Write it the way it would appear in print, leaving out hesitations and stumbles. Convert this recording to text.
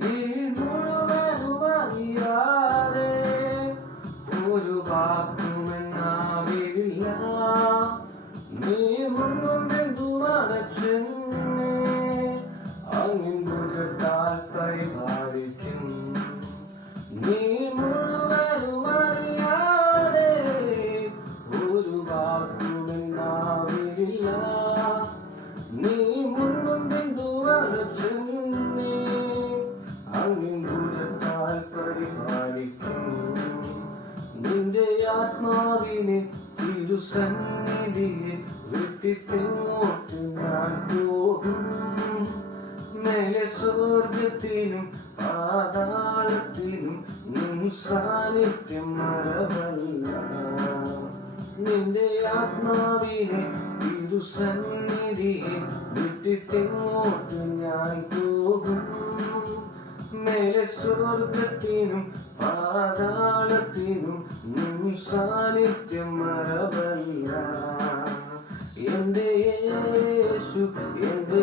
നീ മുഴുവനും അറിയാതെ ഒരു വാക്കുമെന്നാവില്ല. നീ മുൻപും പിന്തുണച്ചെന്നെ അങ്ങിൻ ഭുജത്താൽ പരിപാലിക്കും. നീ മുഴുവനും അറിയാതെ ഒരു വാക്കുമെന്നാവില്ല. നീ മുൻപും പിന്തുണച്ചെന്നെ അങ്ങിൻ ഭുജത്താൽ പരിപാലിക്കും. നിന്റെ ആത്മാവിനെ തിരുസന്നിധിയെ വിട്ടിട്ടെങ്ങോട്ട് ഞാൻ പോകും? മേലെ സ്വർഗത്തിനും പാതാളത്തിനും നിൻ സാന്നിധ്യം മറവല്ല. നിന്റെ ആത്മാവിനെ തിരുസന്നിധിയെ വിട്ടിട്ടെങ്ങോട്ട് ഞാൻ പോകും? മേലെ സ്വർഗത്തിനും പാതാളത്തിനും നിൻ സാന്നിധ്യം മറവല്ല. എന്റെ യേശു, എന്റെ